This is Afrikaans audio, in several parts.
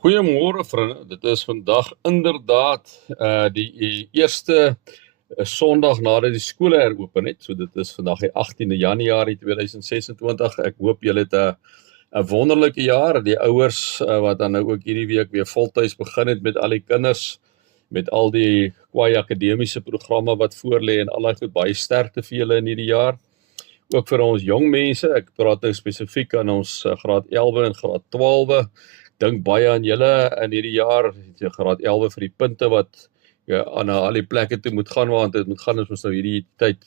Goeiemôre vriende, dit is vandag inderdaad die eerste Sondag nadat die skole heropen het. So dit is vandag die 18de Januarie 2026. Ek hoop julle het 'n wonderlike jaar. Die ouers wat dan nou ook hierdie week weer voltyds begin het met al die kinders, met al die kwai akademiese programme wat voorlê en al daai goed, baie sterkte vir julle in hierdie jaar. Ook vir ons jong mense, ek praat nou spesifiek aan ons graad 11 en graad 12. Dink baie aan julle in hierdie jaar, graad 11 vir die punte wat aan al die plekke toe moet gaan, want dit moet gaan is ons nou hierdie tyd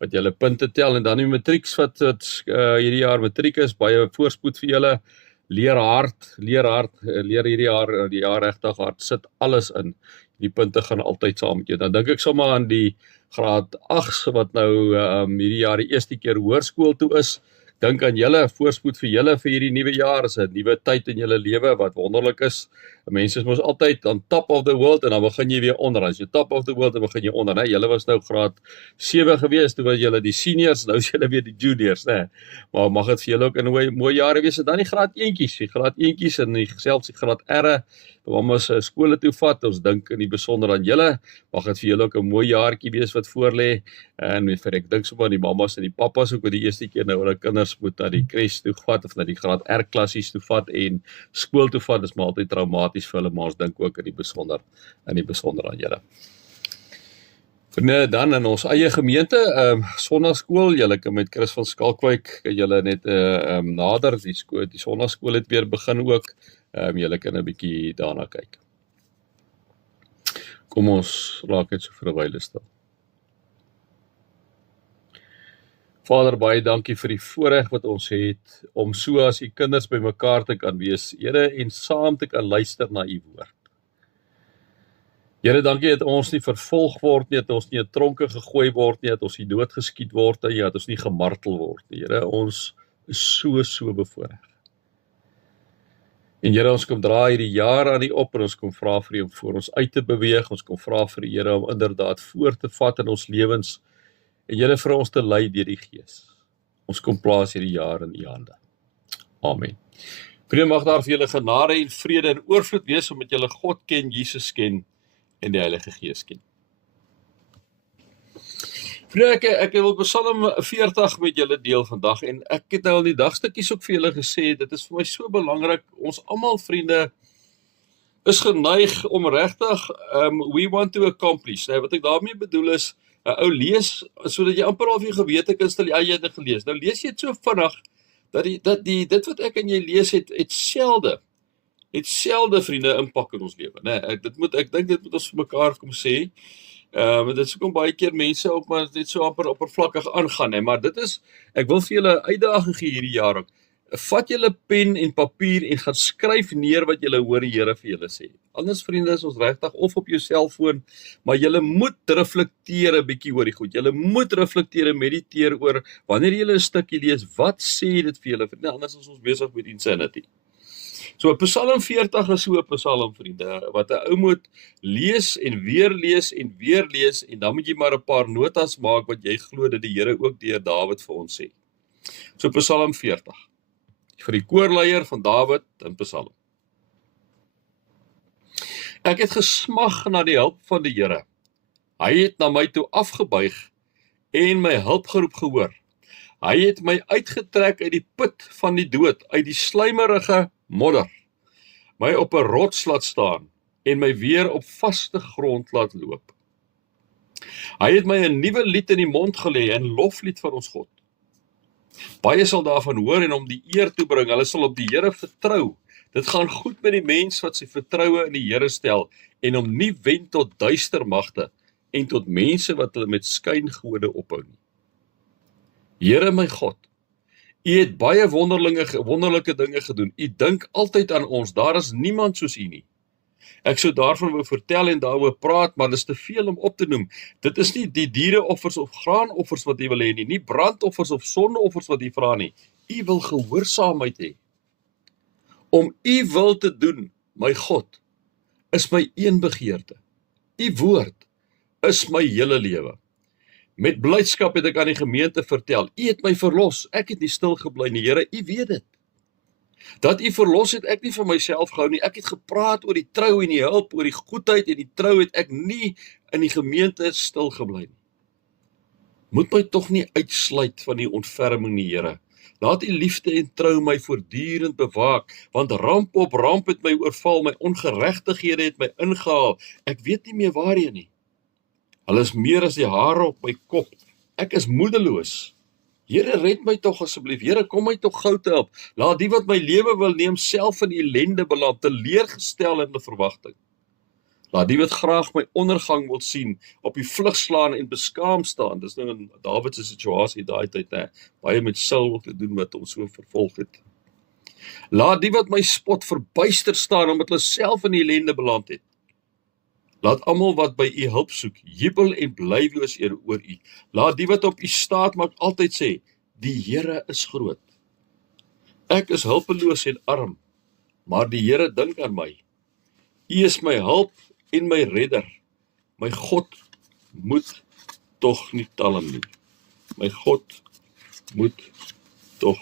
wat julle punte tel, en dan die matrieks wat hierdie jaar matriek is, baie voorspoed vir julle. Leer hard, leer hierdie jaar regtig hard, sit alles in. Die punte gaan altyd saam met jou. Dan dink ek sommer aan die graad 8 wat nou hierdie jaar die eerste keer hoërskool toe is. Dink aan julle, voorspoed vir julle vir hierdie nuwe jaar. Is 'n nuwe tyd in julle lewe wat wonderlik is. Mense is mos altyd on top of the world en dan begin jy weer onder. As jy top of the world, dan begin jy onder, né? Julle was nou graad 7 gewees, toe was julle die seniors, nou is julle weer die juniors, né? Maar mag dit vir julle ook 'n mooi jaar wees. En dan die graad eentjies en selfs die graad R, mamma se skole toe vat. Ons dink in die besonder aan julle. Mag dit vir julle ook 'n mooi jaartjie wees wat voorlê. En ek dink sommer die mammas en die pappas ook wat die eerste keer nou hulle kinders moet na die kres toe vat of na die graad R klassies toe vat en skool toe vat, is maar altyd traumaties vir hulle, maar ons dink ook in die besonder aan julle. Dan in ons eie gemeente, Sondagskool, julle kan met Chris van Skalkwyk, julle net nader, die Sondagskool het weer begin ook, julle kan 'n bietjie daarna kyk. Kom ons raak net so vir 'n wyle stil. Vader, baie dankie vir die voorreg wat ons het, om so as u kinders by mekaar te kan wees, Here, en saam te kan luister na u woord. Here, dankie dat ons nie vervolg word nie, dat ons nie in tronke gegooi word nie, dat ons nie doodgeskiet word nie, dat ons nie gemartel word nie. Here, ons is so bevoorreg. En Here, ons kom dra hierdie jaar aan u op, en ons kom vra vir u om voor ons uit te beweeg, ons kom vra vir u, Here, om inderdaad voor te vat in ons lewens, en Here, vir ons te lei deur die Gees. Ons kom plaas hierdie jaar in u hande. Amen. Vriende, mag daar vir julle genade en vrede en oorvloed wees, omdat julle God ken, Jesus ken en die Heilige Gees ken. Vriende, ek wil Psalm 40 met julle deel vandag, en ek het nou al die dagstukkies ook vir julle gesê, dit is vir my so belangrik, ons almal, vriende, is geneig om regtig, we want to accomplish. Nou, wat ek daarmee bedoel is, ou lees, sodat jy amper al vir jou gewete kan stel, jy het dit gelees. Nou lees jy het so vinnig, dat dit wat ek en jy lees het selde vriende impak in ons lewe, né? Ek dink dit moet ons vir mekaar kom sê. Dit is ook baie keer mense ook maar net so amper oppervlakkig aangaan, hè, maar ek wil vir julle 'n uitdaging gee hierdie jaar ook. Vat julle pen en papier en gaan skryf neer wat julle hoor die Here vir julle sê. Anders vriende is ons regtig of op jou selfoon, maar julle moet reflekteer 'n bietjie oor die goed. Julle moet reflekteer en mediteer oor wanneer julle 'n stukkie lees, wat sê dit vir julle? Vriende, anders is ons besig met insanity. So Psalm 40 is so 'n Psalm, vriende, wat 'n ou moet lees en weer lees en dan moet jy maar 'n paar notas maak wat jy glo dat die Here ook deur Dawid vir ons sê. So Psalm 40. Vir die koorleier van Dawid in Psalm. Ek het gesmag na die hulp van die Here. Hy het na my toe afgebuig en my hulpgeroep gehoor. Hy het my uitgetrek uit die put van die dood, uit die slijmerige modder, my op 'n rots laat staan en my weer op vaste grond laat loop. Hy het my 'n nuwe lied in die mond gelê, 'n loflied vir ons God. Baie sal daarvan hoor en om die eer toebring, hulle sal op die Here vertrou. Dit gaan goed met die mens wat sy vertroue in die Here stel en hom nie wend tot duister magte en tot mense wat hulle met skyngode ophou nie. Here my God, u het baie wonderlike dinge gedoen. U dink altyd aan ons. Daar is niemand soos u nie. Ek sou daarvan wou vertel en daaroor praat, maar dit is te veel om op te noem. Dit is nie die diereoffers of graanoffers wat u wil hê nie brandoffers of sondeoffers wat u vra nie. U wil gehoorsaamheid hê. Om u wil te doen, my God, is my een begeerte. U woord is my hele lewe. Met blydskap het ek aan die gemeente vertel, u het my verlos, ek het nie stil gebly nie, Here, u weet dit. Dat U verlos het ek nie vir myself gehou nie. Ek het gepraat oor die trou en die hulp, oor die goedheid en die trou het ek nie in die gemeente stil gebly nie. Moet my tog nie uitsluit van die ontferming nie, Here. Laat U liefde en trou my voortdurend bewaak, want ramp op ramp het my oorval, my ongeregtighede het my ingehaal. Ek weet nie meer waarheen nie. Hulle is meer as die hare op my kop. Ek is moedeloos. Here, red my tog asseblief. Here, kom my tog gou te help. Laat die wat my lewe wil neem self in ellende beland, teleurgestel in 'n verwagting. Laat die wat graag my ondergang wil sien, op die vlug slaan en beskaam staan. Dis nou in Dawid se situasie daai tyd, baie met Saul te doen wat hom so vervolg het. Laat die wat my spot verbuister staan, omdat hulle self in ellende beland het. Laat almal wat by U hulp soek, jubel en bly wees oor U. Laat die wat op U staat maak altyd sê, die Here is groot. Ek is hulpeloos en arm, maar die Here dink aan my. U is my hulp en my redder. My God moet tog nie talm nie. My God moet tog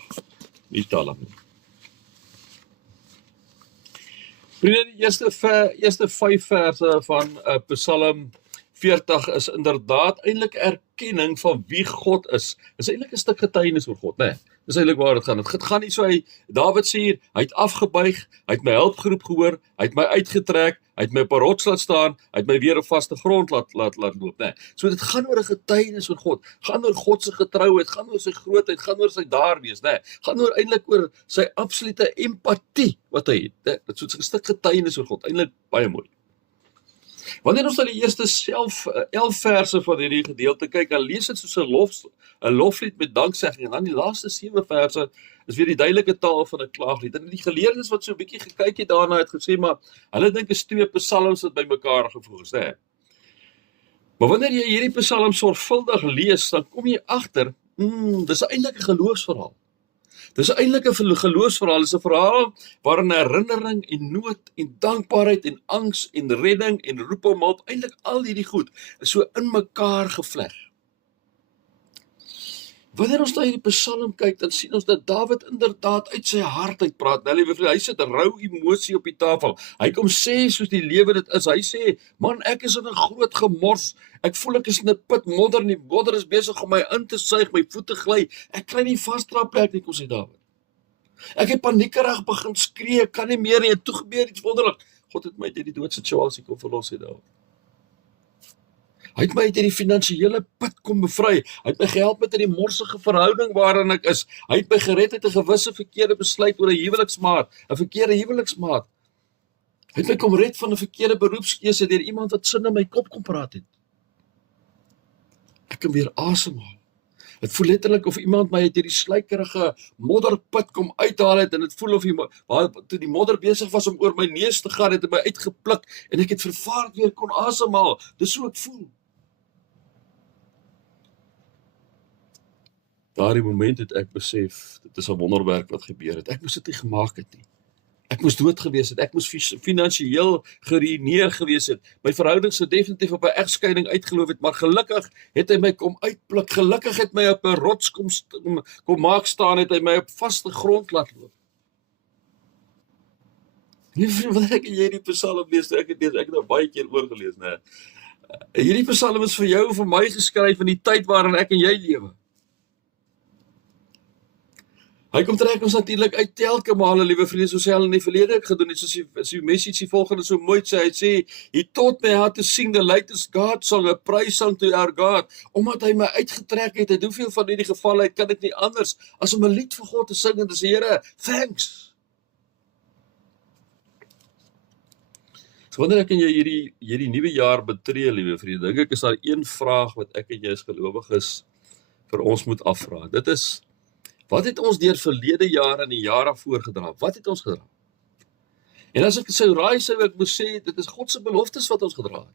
nie talm nie. Vriende, die eerste 5 verse van Psalm 40 is inderdaad eintlik erkenning van wie God is. Dis eintlik 'n stuk getuienis oor God, né? Dis eintlik waar dit gaan. Dit gaan nie so, Dawid sê hier, hy het afgebuig, hy het my hulpgeroep gehoor, hy het my uitgetrek, hy het my op 'n rots laat staan, hy het my weer op vaste grond laat loop, né? So dit gaan oor 'n getuienis oor God, gaan oor God se getrouheid, gaan oor sy grootheid, gaan oor sy daar wees, né? Gaan oor eintlik oor sy absolute empatie wat hy het, né? Dit is so 'n stuk getuienis oor God, eintlik baie mooi. Wanneer ons na die eerste 11 verse van hierdie gedeelte kyk, dan lees dit soos 'n loflied met danksegging, en dan die laaste 7 verse is weer die duidelike taal van 'n klaaglied. En die geleerdes wat so 'n bietjie gekyk het daarna het gesê, maar hulle dink is 2 psalms wat bymekaar gevoeg is, hè. Maar wanneer jy hierdie psalm sorgvuldig lees, dan kom jy agter, dis eintlik 'n geloofsverhaal. Dis eintlik 'n geloofsverhaal, dis 'n verhaal waarin herinnering en nood en dankbaarheid en angs en redding en roep om hulp, eintlik al hierdie goed is so in mekaar gevleg. Wanneer ons na hierdie psalm kyk, dan sien ons dat Dawid inderdaad uit sy hart uitpraat. Nou, liewe vriende, hy sit rou emosie op die tafel. Hy kom sê soos die lewe dit is. Hy sê, man, ek is in 'n groot gemors. Ek voel ek is in 'n put modder en die modder is besig om my in te suig, my voete gly. Ek kry nie vasdra plek nie, kom sê Dawid. Ek het paniekerig begin skree, ek kan nie meer nie, en toe gebeur iets wonderlik. God het my uit hierdie doodsituasie kom verlos, sê Dawid. Hy het my uit hierdie finansiële put kom bevry. Hy het my gehelp met hierdie morsige verhouding waarin ek is. Hy het my gered uit 'n gewisse verkeerde besluit oor 'n huweliksmaat, 'n verkeerde huweliksmaat. Hy het my kom red van 'n verkeerde beroepskeuse deur iemand wat sin in my kop kom praat het. Ek kan weer asemhaal. Dit voel letterlik of iemand my uit hierdie sluikerige modderput kom uithaal het, en dit voel of toe die modder besig was om oor my neus te gaan, het hy my uitgepluk en ek het vervaardig weer kon asemhaal. Dis hoe ek voel. Daardie moment het ek besef, dit is 'n wonderwerk wat gebeur het. Ek moes dit nie gemaak het nie. Ek moes dood gewees het, ek moes finansiëel geruïneer gewees het. My verhouding sou definitief op 'n egskeiding uitgeloof het, maar gelukkig het hy my kom uitpluk. Gelukkig het my op 'n rots kom maak staan, het hy my op vaste grond laat loop. Wanneer ek hierdie psalm lees, ek het nou baie keer oorgelees, né? Hierdie psalm is vir jou en vir my geskryf in die tyd waarin ek en jy lewe. Hy kom trek ons natuurlik uit telke male, liewe vriende, soos hy al in die verlede ek gedoen het, soos die message die volgende so mooi sê, hy sê, he taught me how to sing the latest God song, a praise song to our God, omdat hy my uitgetrek het, uit hoeveel van hierdie gevalle uit, kan ek nie anders, as om 'n lied vir God te sing, en te sê, Here, thanks. So wanneer ek en jy hierdie nuwe jaar betree, liewe vriende, dink ek is daar een vraag wat ek en jy as gelowiges vir ons moet afvra. Dit is, wat het ons deur verlede jare en die jare voorgedra? Wat het ons gedra? En as ek sou raai, sou ek moet sê, dit is God se beloftes wat ons gedra het.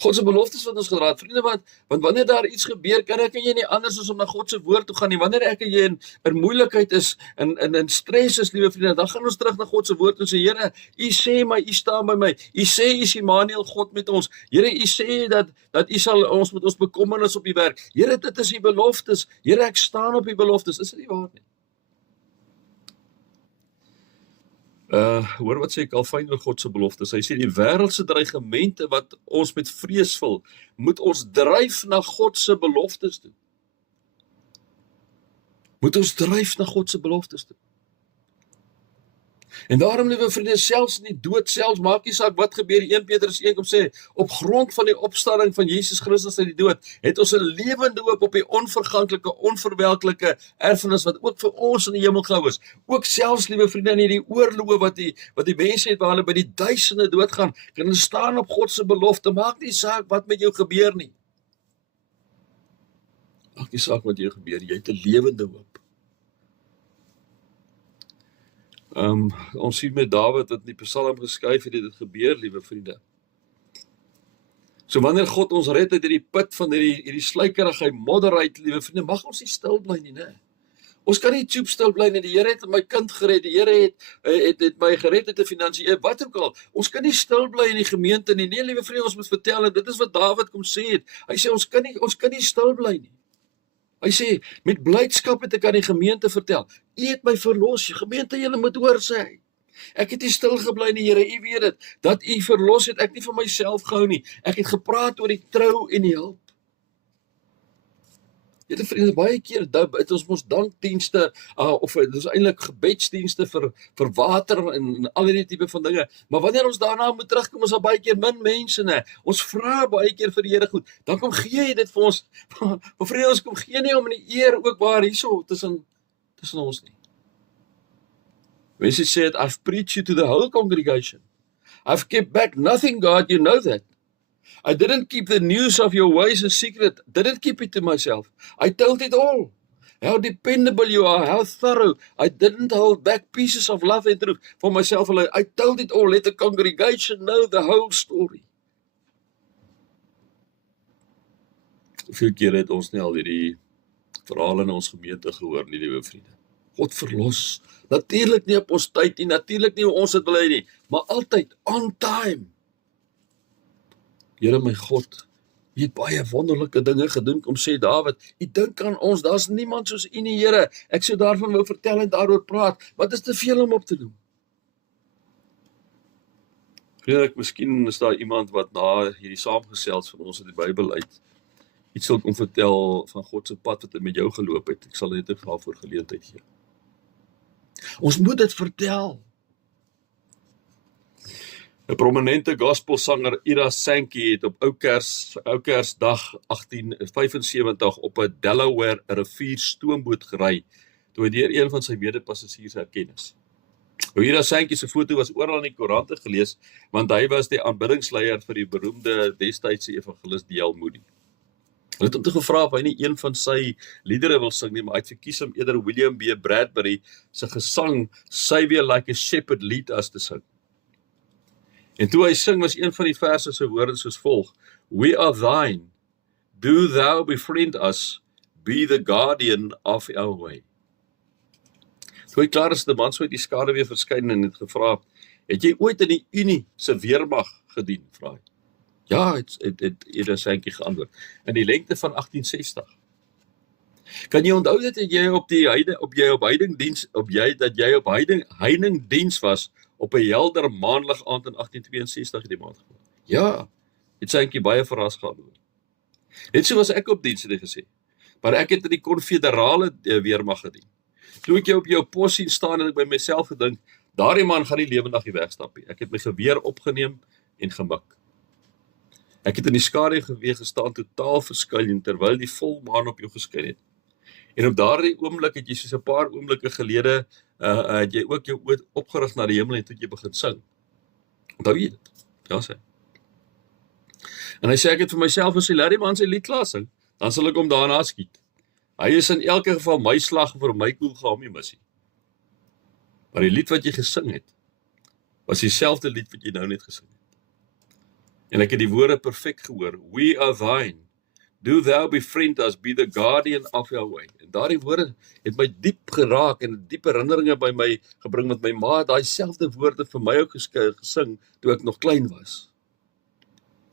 God se beloftes wat ons gedra het, vriende, want wanneer daar iets gebeur, kan ek en jy nie anders as om na God se woord toe gaan nie. Wanneer ek en jy in moeilikheid is, in stres is, liewe vriende, dan gaan ons terug na God se woord en sê, Here, U sê my, U staan by my. U sê U is Immanuel, God met ons. Here, U sê dat U sal ons met ons bekommernis op U werk. Here, dit is U beloftes. Here, ek staan op U beloftes. Is dit nie waar nie? Hoor wat sê Calvin oor God se beloftes. Hy sê die wêreldse dreigemente wat ons met vrees vul, moet ons dryf na God se beloftes toe. Moet ons dryf na God se beloftes toe. En daarom, liewe vriende, selfs in die dood, selfs maak nie saak wat gebeur, 1 Petrus 1 kom sê, op grond van die opstanding van Jesus Christus uit die dood, het ons 'n lewende hoop op die onverganklike, onverwelklike erfenis wat ook vir ons in die hemel gehou is. Ook selfs, liewe vriende, in hierdie oorloë wat die mense het waar hulle by die duisende doodgaan, kan hulle staan op God se belofte. Maak nie saak wat met jou gebeur nie. Maak nie saak wat jou gebeur, jy het 'n lewende hoop. Ons sien met Dawid wat in die Psalm geskryf het, dit gebeur, liewe vriende. So wanneer God ons red uit hierdie put van hierdie sluikerige modderheid, liewe vriende, mag ons nie stil bly nie, né? Ons kan nie choop stil bly nie. Die Here het my kind gered, die Here het my gered uit 'n finansiële wat ook al. Ons kan nie stil bly in die gemeente nie. Nee, liewe vriende, ons moet vertel, en dit is wat Dawid kom sê het. Hy sê ons kan nie stil bly nie. Hy sê, met blydskap het ek aan die gemeente vertel, U het my verlos, gemeente, julle moet hoor, sê hy. Ek het nie stil gebly nie, Here, U weet dit, dat U verlos het, ek nie vir myself gehou nie, ek het gepraat oor die trou en die hulp. Julle vriende, baie keer het ons mos dankdienste, of dit is eintlik gebedsdienste vir water en al die tipe van dinge, maar wanneer ons daarna moet terugkom, is daar baie keer min mense, ne? Ons vra baie keer vir die Here goed, dan kom gee jy dit vir ons, maar vriende, ons kom gee nie om in die eer ook waar hierso tussen ons nie. Mense sê het, I've preached you to the whole congregation. I've kept back nothing, God, you know that. I didn't keep the news of your ways a secret, didn't keep it to myself. I told it all. How dependable you are, how thorough. I didn't hold back pieces of love and truth for myself alone. I told it all. Let the congregation know the whole story. Hoeveel keer het ons nie al hierdie verhale in ons gemeente gehoor nie, liewe vriende? God verlos. Natuurlik nie op ons tyd nie, natuurlik nie hoe ons dit wil hê nie, maar altyd on time. Here my God, U het baie wonderlike dinge gedoen, kom sê Dawid, U dink aan ons, daar's niemand soos U nie, Here. Ek sou daarvan wou vertel en daaroor praat, wat is te veel om op te noem? Vriende, miskien is daar iemand wat na hierdie saamgesels van ons uit die Bybel uit iets sal kom vertel van God se pad wat hy met jou geloop het. Ek sal dit ook daarvoor geleentheid gee. Ons moet dit vertel. 'n prominente gospelsanger, Ira Sankey, het op Oukersdag 1875 op 'n Delaware rivier stoomboot gery, toe hy deur een van sy medepassasiers herken is. Ira Sankey se foto was oral in die koerante gelees, want hy was die aanbiddingsleier vir die beroemde destydse evangelis D.L. Moody. Hulle het hom toe gevra of hy nie een van sy liedere wil sing nie, maar hy het verkies om eerder William B. Bradbury se gesang Saviour Like a Shepherd lied as te sing. En toe hy sing, was een van die verse se woorde soos volg: We are thine, do thou befriend us, be the guardian of our way. Toe hy klaar is, die man so uit die skade weer verskyn en het gevra, het jy ooit in die Unie se weermag gedien, vra hy. Ja, het Ira Sankey geantwoord, in die lengte van 1860. Kan jy onthou dat jy op heidingdiens was op 'n helder maandag aand in 1862 die maand gewoon? Ja, het Sankey baie verras geantwoord. Net so was ek op diens, het hy gesê, maar ek het in die konfederale weermag gedien. Toe ek jou op jou pos sien staan, en ek by myself gedink, daardie man gaan nie lewendig die wegstap nie. Ek het my geweer opgeneem en gemik. Ek het in die skaduwee gestaan, totaal verskuil, terwyl die volmaan op jou geskyn het. En op daardie oomblik het jy soos 'n paar oomblikke gelede, het jy ook jou oë opgerig na die hemel en toe jy begin sing. Onthou jy dit? Ja, sê. En hy sê, ek het vir myself gesê, laat die man sy lied klaar sing, dan sal ek hom daarna skiet. Hy is in elke geval my slag vir my koel gaan nie missie. Maar die lied wat jy gesing het, was dieselfde lied wat jy nou net gesing het. En ek het die woorde perfek gehoor. We are thine. Do thou befriend us, be the guardian of our way. En daardie woorde het my diep geraak en diep herinneringe by my gebring, met my ma daai selfde woorde vir my ook gesing toe ek nog klein was.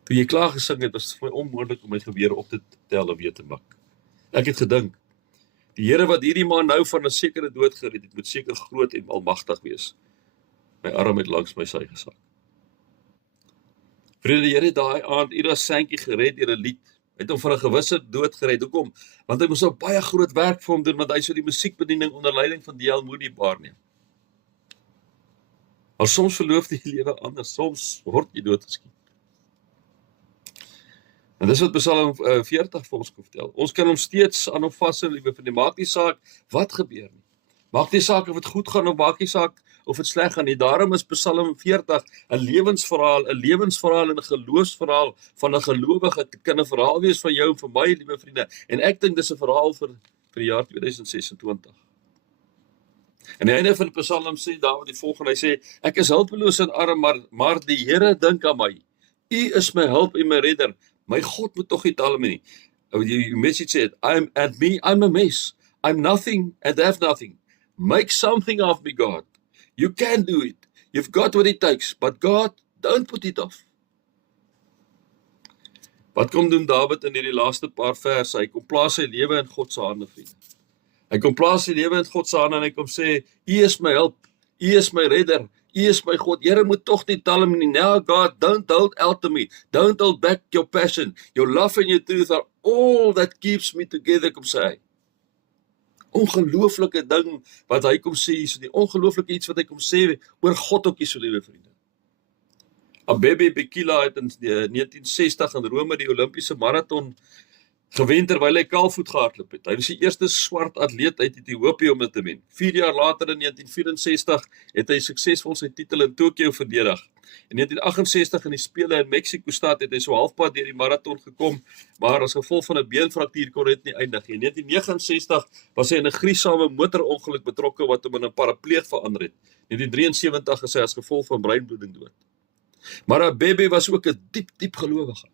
Toe jy klaar gesing het, was dit vir my onmoontlik om my geweer op te tel en weer te mik. Ek het gedink, die Here wat hierdie man nou van 'n sekere dood gered het, moet seker groot en almagtig wees. My arm het langs my sy gesak. Vriende, die Here het daai aand Ira seentjie gered deur 'n lied. Hy het hom van 'n gewisse dood gered. Hoekom? Want hy moes 'n baie groot werk vir hom doen, want hy sou die musiekbediening onder leiding van D.L. Moody waarneem. Maar soms verloop die lewe anders, soms word jy doodgeskiet. En dis wat Psalm 40 vir ons vertel. Ons kan hom steeds aan hom vashou, liewe vriende. Maak nie saak wat gebeur nie. Maak nie saak of dit goed gaan of maak nie saak of dit sleg gaan nie. Daarom is Psalm 40 'n lewensverhaal en 'n geloofsverhaal van 'n gelowige. Dit kan 'n verhaal wees van jou en vir my, liewe vriende. En ek dink dis 'n verhaal vir die jaar 2026. En aan die einde van die Psalm sê Dawid die volgende, hy sê, ek is hulpeloos en arm, maar die Here dink aan my. U is my hulp en my redder. My God moet tog nie taal my nie. Die message said, I'm a mess. I'm nothing and have nothing. Make something of me, God. You can do it. You've got what it takes. But God, don't put it off. Wat kom doen Dawid in hierdie laaste paar verse? Hy kom plaas sy lewe in God se hande, vriende. Hy kom plaas sy lewe in God se hande en hy kom sê, U is my hulp. U is my redder. U is my God. Here moet tog nie tell me nie. Now God, don't hold out to me. Don't hold back your passion. Your love and your truth are all that keeps me together, kom sê hy. Ongelooflike ding wat hy kom sê hier, so die ongelooflike iets wat hy kom sê oor God ook hier, so liewe vriende. Abebe Bikila het in 1960 in Rome die Olimpiese marathon gewen terwyl hy kaalvoet gehardloop het. Hy was die eerste swart atleet uit Ethiopië om dit te wen. 4 jaar later in 1964 het hy suksesvol sy titel in Tokio verdedig. In 1968 in die spele in Mexico-stad het hy so halfpad deur die marathon gekom, maar as gevolg van 'n beenfraktuur kon dit nie eindig nie. In 1969 was hy in 'n gruisame motorongeluk betrokke wat hom in 'n parapleeg verander het. In 1973 is hy as gevolg van breinbloeding dood. Maar Abebe was ook 'n diep gelowige.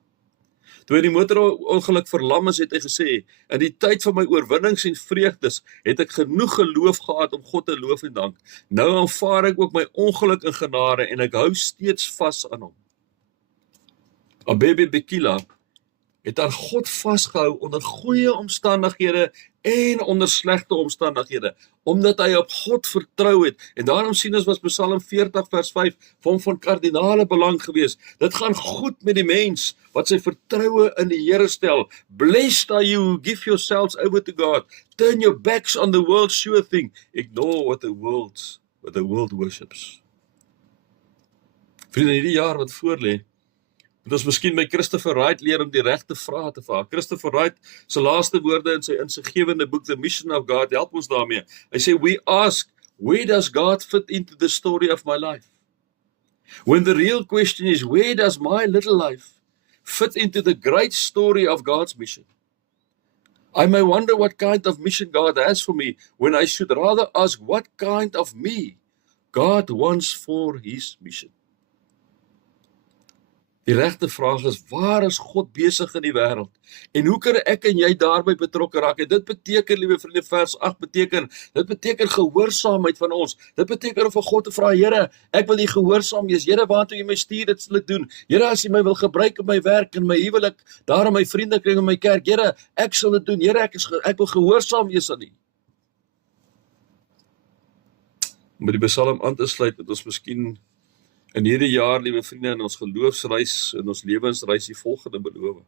Toe hy die motorongeluk verlam is, het hy gesê, in die tyd van my oorwinnings en vreugdes, het ek genoeg geloof gehad om God te loof en dank. Nou aanvaar ek ook my ongeluk in genade en ek hou steeds vas aan hom. Abebe Bikila het aan God vasgehou onder goeie omstandighede en onder slegte omstandighede, omdat hy op God vertrou het. En daarom sien ons was Psalm 40 vers 5 vir hom van kardinale belang gewees. Dit gaan goed met die mens wat sy vertroue in die Here stel. Blessed are you who give yourselves over to God. Turn your backs on the world's sure thing. Ignore what the world worships. Vriende, hierdie jaar wat voorlê, moet ons miskien by Christopher Wright leer om die regte vrae te vra. Christopher Wright se laaste woorde in sy insiggewende boek The Mission of God help ons daarmee. Hy sê, we ask, where does God fit into the story of my life? When the real question is, where does my little life fit into the great story of God's mission? I may wonder what kind of mission God has for me, when I should rather ask what kind of me God wants for his mission. Die regte vraag is, waar is God besig in die wêreld? En hoe kan ek en jy daarby betrokke raak? En dit beteken, liewe vriende, vers 8 dit beteken gehoorsaamheid van ons. Dit beteken om vir God te vra, Here, ek wil U gehoorsaam wees. Here, waartoe U my stuur, dit sal ek doen. Here, as U my wil gebruik in my werk, in my huwelik, daar in my vriendekring, in my kerk, Here, ek sal dit doen. Here, ek wil gehoorsaam wees aan U. Om by die Psalm aan te sluit, met ons miskien in hierdie jaar, liewe vriende, in ons geloofsreis, in ons lewensreis, die volgende beloof.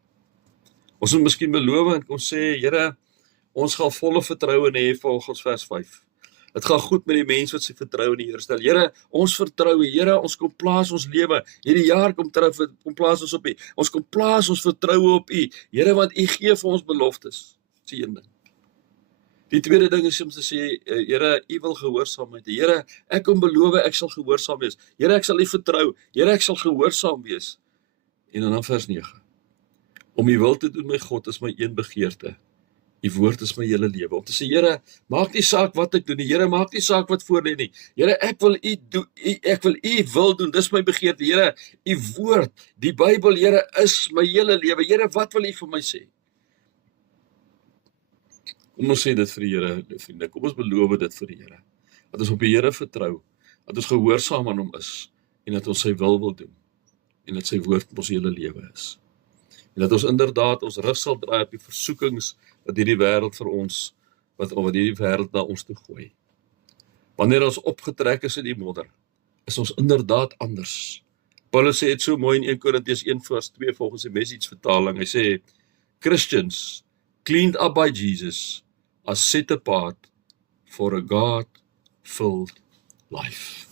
Ons moet miskien beloof en kom sê, Here, ons gaan volle vertroue hê volgens vers 5. Dit gaan goed met die mens wat sy vertroue in die Here stel. Here, ons vertroue, Here, ons kom plaas ons lewe. Hierdie jaar kom plaas ons op U. Ons kom plaas ons vertroue op U. Here, want U gee vir ons beloftes. Dis die een ding. Die tweede ding is om te sê, Here, U wil gehoorsaamheid. Here, ek kom beloof, ek sal gehoorsaam wees. Here, ek sal U vertrou. Here, ek sal gehoorsaam wees. En dan vers 9. Om U wil te doen, my God, is my een begeerte. U woord is my hele lewe. Om te sê, Here, maak nie saak wat ek doen nie. Here, maak nie saak wat voor lê nie. Here, ek wil U wil doen. Dis my begeerte. Here, U woord, die Bybel, Here, is my hele lewe. Here, wat wil U vir my sê? Kom ons sê dit vir die Here, vriende. Kom ons beloof dit vir die Here. Dat ons op die Here vertrou, dat ons gehoorsaam aan hom is, en dat ons sy wil doen, en dat sy woord ons hele lewe is. En dat ons inderdaad ons rug sal draai op die versoekings wat hierdie wêreld vir ons, wat hierdie wêreld na ons toe gooi. Wanneer ons opgetrek is in die modder, is ons inderdaad anders. Paulus sê het so mooi in 1 Korintiërs 1:2 volgens die Message vertaling. Hy sê, Christians cleaned up by Jesus are set apart for a God-filled life.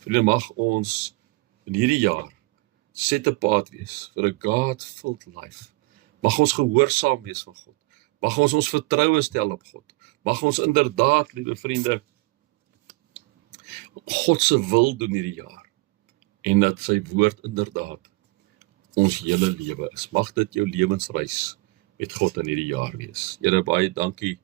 Vriende, mag ons in hierdie jaar set apart wees vir 'n God-filled life. Mag ons gehoorsaam wees van God. Mag ons vertroue stel op God. Mag ons inderdaad, liewe vriende, God se wil doen hierdie jaar. En dat sy woord inderdaad ons hele lewe is. Mag dit jou lewensreis met God in hierdie jaar wees. Here, baie dankie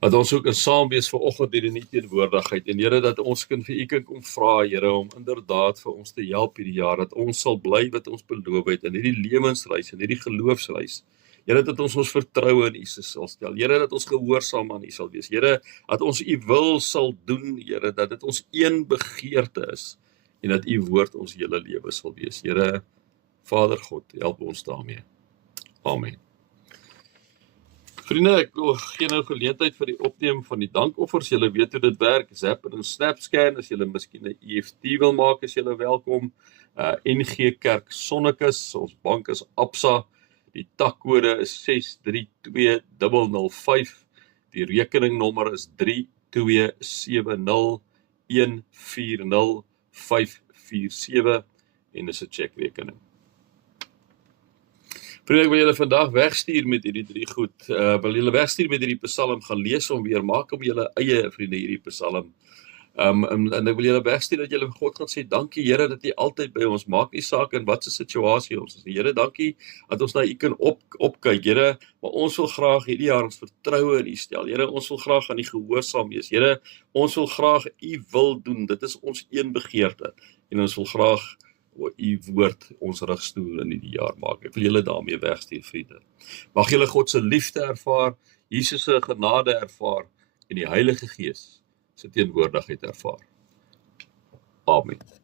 dat ons ook in saam wees vanoggend hier in die teenwoordigheid. En Here, dat ons vir U kan kom vra, Here, om inderdaad vir ons te help hierdie jaar, dat ons sal bly wat ons beloof het in hierdie lewensreis, in hierdie geloofsreis. Here, dat ons vertroue in U sal stel. Here, dat ons gehoorsaam aan U sal wees. Here, dat ons U wil sal doen, Here, dat dit ons een begeerte is en dat U woord ons hele lewe sal wees. Here, Vader God, help ons daarmee. Amen. Vriende, ek gee nou geleentheid vir die opneem van die dankoffers. Julle weet hoe dit werk. Zapper en Snapscan, as julle miskien 'n EFT wil maak, is julle welkom. NG Kerk Sonnekus, ons bank is Absa. Die takkode is 632005. Die rekeningnommer is 3270140547 en dis 'n chequerekening. Vriende, ek wil julle vandag wegstuur met hierdie 3 goed. Wil julle wegstuur met hierdie Psalm, gaan lees hom weer, maak hom julle eie, vriende, hierdie Psalm. En ek wil julle wegstuur dat julle vir God gaan sê, dankie Here dat U altyd by ons, maak nie saak in wat se situasie ons is. Here, dankie dat ons na U kan opkyk, Here, maar ons wil graag hierdie jaar ons vertroue in U stel. Here, ons wil graag aan U gehoorsaam wees. Here, ons wil graag U wil doen. Dit is ons een begeerte. En ons wil graag U woord ons rigstoel in hierdie jaar maak. Ek wil julle daarmee wegstuur, vriende. Mag julle God se liefde ervaar, Jesus se genade ervaar en die Heilige Gees se teenwoordigheid ervaar. Amen.